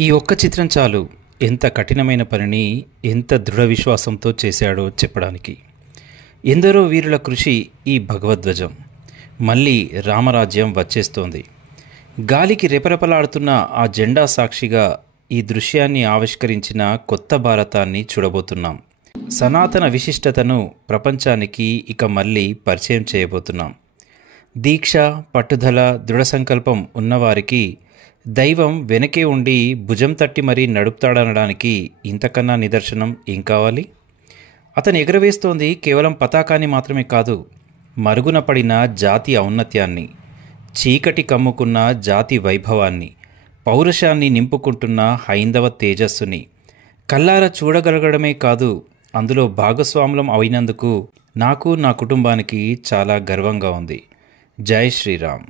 ఈ ఒక్క చిత్రం చాలు ఎంత కఠినమైన పనిని ఎంత దృఢ విశ్వాసంతో చేశాడో చెప్పడానికి. ఎందరో వీరుల కృషి ఈ భగవద్ధ్వజం. మళ్ళీ రామరాజ్యం వచ్చేస్తోంది. గాలికి రెపరెపలాడుతున్న ఆ జెండా సాక్షిగా ఈ దృశ్యాన్ని ఆవిష్కరించిన కొత్త భారతాన్ని చూడబోతున్నాం. సనాతన విశిష్టతను ప్రపంచానికి ఇక మళ్ళీ పరిచయం చేయబోతున్నాం. దీక్ష, పట్టుదల, దృఢ సంకల్పం ఉన్నవారికి దైవం వెనకే ఉండి భుజం తట్టి మరీ నడుపుతాడనడానికి ఇంతకన్నా నిదర్శనం ఏం కావాలి? అతను ఎగరవేస్తోంది కేవలం పతాకాన్ని మాత్రమే కాదు, మరుగున పడిన జాతి ఔన్నత్యాన్ని, చీకటి కమ్ముకున్న జాతి వైభవాన్ని, పౌరుషాన్ని నింపుకుంటున్న హైందవ తేజస్సుని కల్లారా చూడగలగడమే కాదు, అందులో భాగస్వాములం అయినందుకు నాకు, నా కుటుంబానికి చాలా గర్వంగా ఉంది. జై శ్రీరామ్.